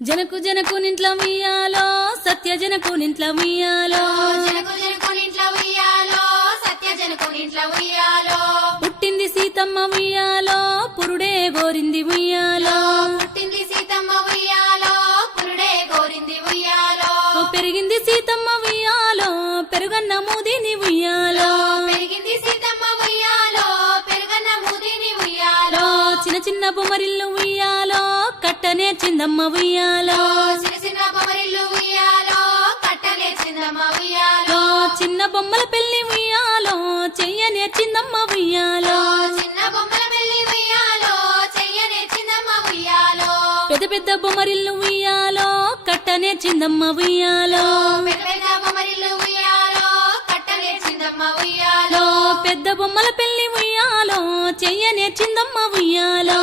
జనకు జనకు నింట్ల ఉయ్యాలో సత్య జనకు నింట్ల ఉయ్యాలో జనకు జనకునింట్ల ఉయ్యాలో సత్య జనకునింట్ల ఉయ్యాలో పుట్టింది సీతమ్మ ఉయ్యాలో పురుడే గోరింది ఉయ్యాలో పుట్టింది సీతమ్మ ఉయ్యాలో పురుడే కోరింది ఉయ్యాలో పెరిగింది సీతమ్మ ఉయ్యాలో పెరుగన్న మూదిని ఉయ్యాలో పెరిగింది సీతమ్మ ఉయ్యాలో పెరుగన్న ముదిని ఉయ్యాలో చిన్న చిన్న బొమ్మరిల్లు ఉయ్యాలో కట్టనే చిందమ్మ ఉయ్యాలో. చిన్న బొమ్మల పెళ్ళి ఉయ్యాలో చెయ్యనే చిందమ్మ ఉయ్యాలో. పెద్ద పెద్ద బొమ్మరిల్లు ఉయ్యాలో కట్టనే చిందమ్మ ఉయ్యాలో. పెద్ద బొమ్మల పెళ్ళి ఉయ్యాలో చెయ్యనే చిందమ్మ ఉయ్యాలో.